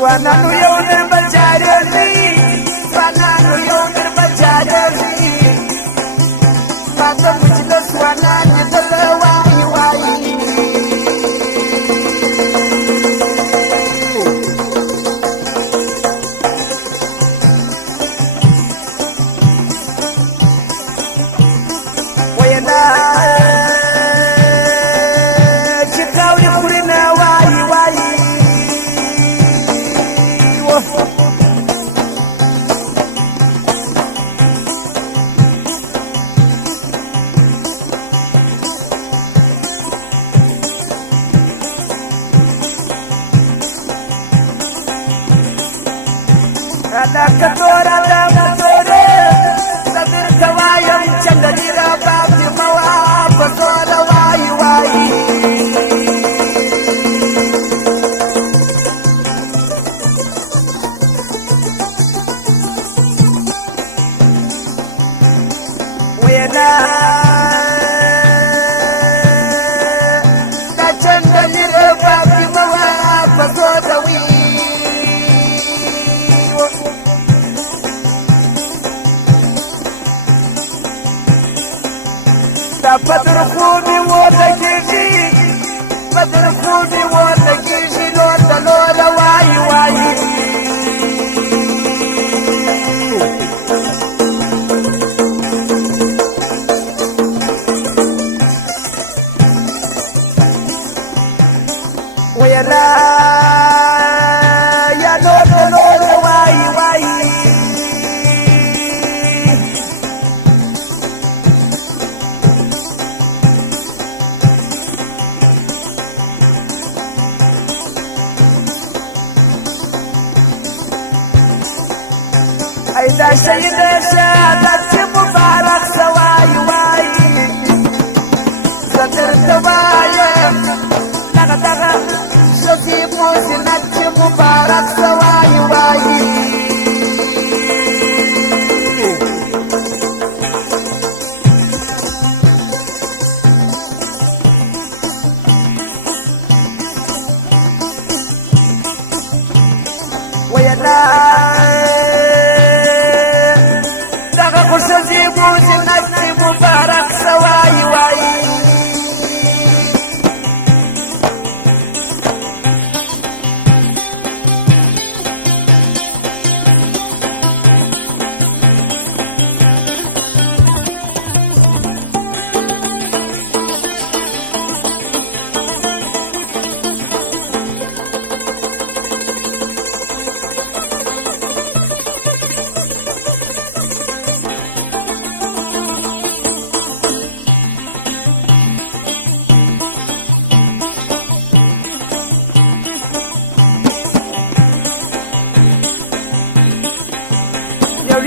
Fananu yau nirba jarezi, fananu yau nirba jarezi. Mata mujila swanani dala wahi wahi. Wayana chikawi kurina wahi wahi. Ada katora ada katore, sabir kawayam chandalira bhakti mawa patora wahi wahi. Wayana chandalira bhakti mawa patora wahi. بدر خوبي وتجيجي بدر خوبي وتجيجي لولا لولا واي واي ويا لا يا لولا لولا واي واي إذا سيدة شادت مبارك سواي واي زدرت واي نغدغ شوكي موزنت مبارك سواي واي ويلا وزنت مبارك سواي واي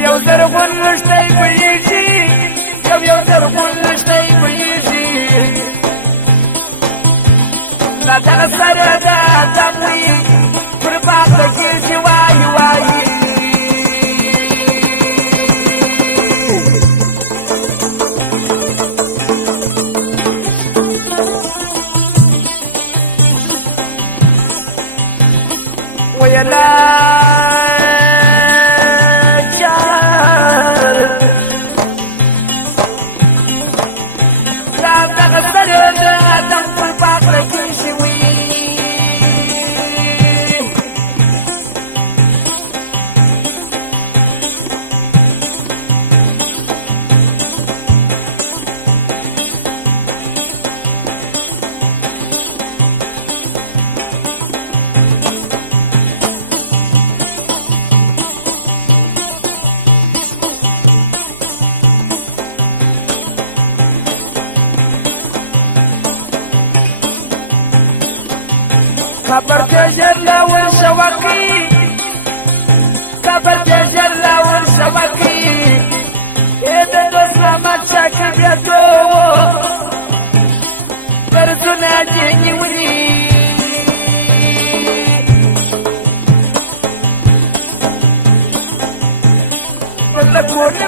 يو زرغون نشتي بيجي يو زرغون نشتي بيجي لا تغسر دا دمي فرباق كيجي واي واي قبر تجلى والشواكي قبر تجلى والشواكي إذا نصر ما تشاكي بيدو برزنا جيني ولي تلقوني